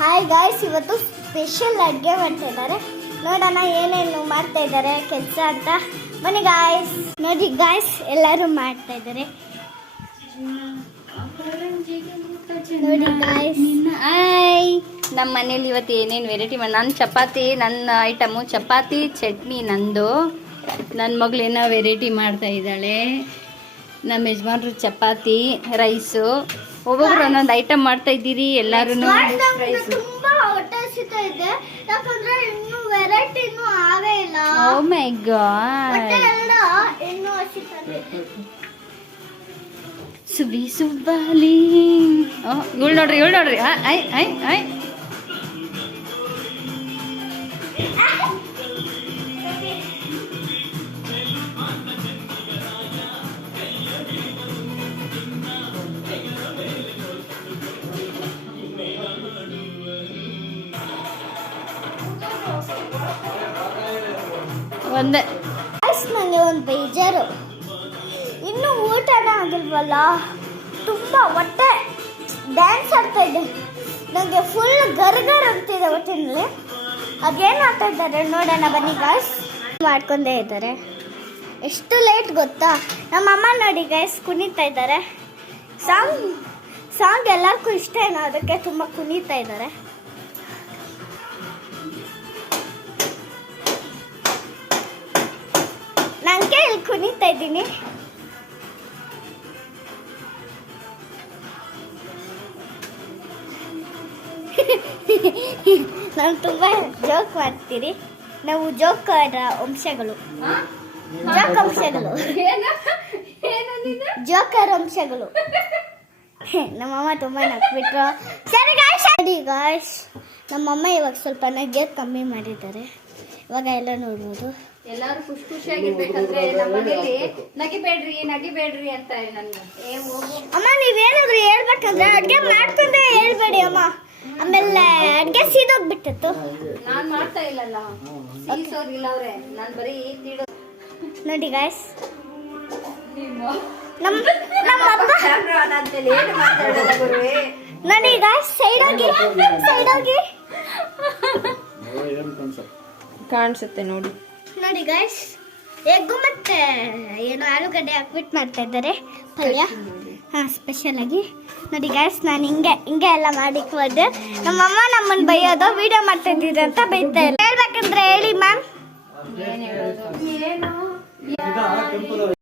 Hi guys, ಇವತ್ತು special ಅಡುಗೆ ಮಾಡ್ತಾ ಇದ್ದಾರೆ. ನೋಡೋಣ ಏನೇನು ಮಾಡ್ತಾ ಇದ್ದಾರೆ ಕೆಲಸ ಅಂತ. ಬನ್ನಿ ಗಾಯ್ಸ್. ನೋಡಿ ಗಾಯ್ಸ್, ಎಲ್ಲರೂ ಮಾಡ್ತಾ ಇದ್ದಾರೆ. ನೋಡಿ ಗಾಯ್ಸ್, ಹಾಯ್. ನಮ್ಮ ಮನೇಲಿ ಇವತ್ತು ಏನೇನು ವೆರೈಟಿ ಮಾಡಿ, ನನ್ನ ಚಪಾತಿ, ನನ್ನ ಐಟಮು ಚಪಾತಿ ಚಟ್ನಿ ನಂದು. ನನ್ನ ಮಗಳು ಏನೋ ವೆರೈಟಿ ಮಾಡ್ತಾ ಇದ್ದಾಳೆ. ನಮ್ಮ ಯಜಮಾನ್ರು ಚಪಾತಿ ರೈಸು, ಒಬ್ಬೊಬ್ರು ಒಂದೊಂದು ಐಟಮ್ ಮಾಡ್ತಾ ಇದ್ದೀರಿ ಎಲ್ಲರೂ. ತುಂಬಾ ಹೊಟ್ಟೆ ಹಸಿತಾ ಇದೆ, ಯಾಕಂದ್ರೆ ಇನ್ನೂ ವೆರೈಟಿ ಇನ್ನೂ ಆಗೇ ಇಲ್ಲ. ಓ ಮೈ ಗಾಡ್, ಇನ್ನೂ ಹಸಿತಾ ಇದೆ. ಸುಬಿ ಸುಬ್ಬಾಲಿ. ಇವಳು ನೋಡ್ರಿ ಐ ಐ ಐ. ಒಂದೇ ನನಗೆ ಒಂದು ಬೇಜಾರು, ಇನ್ನೂ ಊಟನೇ ಆಗಿಲ್ವಲ್ಲ. ತುಂಬ ಹೊಟ್ಟೆ ಡ್ಯಾನ್ಸ್ ಆಡ್ತಾ ಇದೆ, ನನಗೆ ಫುಲ್ ಗರ್ಗರ್ ಅಂತಿದೆ ಹೊಟ್ಟೆನಲ್ಲಿ. ಅದೇನು ಆಗ್ತಾ ಇದ್ದಾರೆ ನೋಡೋಣ ಬನ್ನಿ ಗಾಯ್ಸ್. ಮಾಡ್ಕೊಂಡೇ ಇದ್ದಾರೆ. ಎಷ್ಟು ಲೇಟ್ ಗೊತ್ತಾ, ನಮ್ಮಮ್ಮ ನೋಡಿ ಗಾಯ್ಸ್ ಕುಣಿತಾ ಇದ್ದಾರೆ. ಸಾಂಗ್ ಎಲ್ಲರಿಗೂ ಇಷ್ಟ ಏನೋ, ಅದಕ್ಕೆ ತುಂಬ ಕುಣಿತಾ ಇದ್ದಾರೆ. ನನಗೆ ಇಲ್ಲಿ ಕುಣಿತಾ ಇದ್ದೀನಿ. ನಾನು ತುಂಬ ಜೋಕ್ ಮಾಡ್ತೀರಿ. ನಾವು ಜೋಕರ್ ವಂಶಗಳು, ಜೋಕರ್ ವಂಶಗಳು. ನಮ್ಮಮ್ಮ ತುಂಬ ನಕ್ಬಿಟ್ರು. ಸರಿ ಗಾಯ್ಸ್, ಸರಿ ಗಾಯ್ಸ್, ನಮ್ಮಮ್ಮ ಇವಾಗ ಸ್ವಲ್ಪ ನಗೆ ಕಮ್ಮಿ ಮಾಡಿದ್ದಾರೆ. ಇವಾಗ ಎಲ್ಲ ನೋಡ್ಬೋದು. ಎಲ್ಲರೂ ಖುಷಿಯಾಗಿರ್ಬೇಕಂದ್ರೆ ನಮ್ಮ ಮನೇಲಿ ನಗಿಬೇಡ್ರಿ ಅಂತ ನನ್ಗೆ. ಅಮ್ಮ, ನೀವೇನಾದ್ರು ಹೇಳ್ಬೇಕಂದ್ರೆ ಅಡ್ಗೆ ಮಾಡ್ಕೊಂಡ್ರೆ ಹೇಳ್ಬೇಡಿ ಅಮ್ಮ, ಆಮೇಲೆ ಅಡ್ಗೆ ಸೀದೋಗ್ಬಿಟ್ಟಿತ್ತು. ನಾನ್ ಮಾಡ್ತಾ ಇಲ್ಲಲ್ಲ, ಸೀಸೋರಿಲ್ಲ ಅವ್ರೆ, ನಾನ್ ಬರೀ ತಿಳೋ. ನೋಡಿ ಗಾಯ್ಸ್, ನೋಡಿ ಗಾಯ್ಸ್, ಸೈಡ್ ಹೋಗಿ ಕಾಣಿಸುತ್ತೆ ನೋಡಿ. ನೋಡಿ ಗಾಯ್ಸ್, ಎಗ್ಗು ಮತ್ತೆ ಏನು ಆಲೂಗಡ್ಡೆ ಹಾಕ್ಬಿಟ್ಟು ಮಾಡ್ತಾ ಇದ್ದಾರೆ ಪಲ್ಯ. ಸ್ಪೆಷಲ್ ಆಗಿ ನೋಡಿ ಗಾಯ್ಸ್. ನಾನು ಹಿಂಗೆ ಎಲ್ಲ ಮಾಡಿಕ್ ಹೋದೆ. ನಮ್ಮಮ್ಮ ನಮ್ಮನ್ನು ಬೈಯೋದು, ವಿಡಿಯೋ ಮಾಡ್ತಾ ಇದ್ದೀರಿ ಅಂತ ಬೈತಾ ಇಲ್ಲ. ಹೇಳ್ಬೇಕಂದ್ರೆ ಹೇಳಿ ಮ್ಯಾಮ್. ಏನು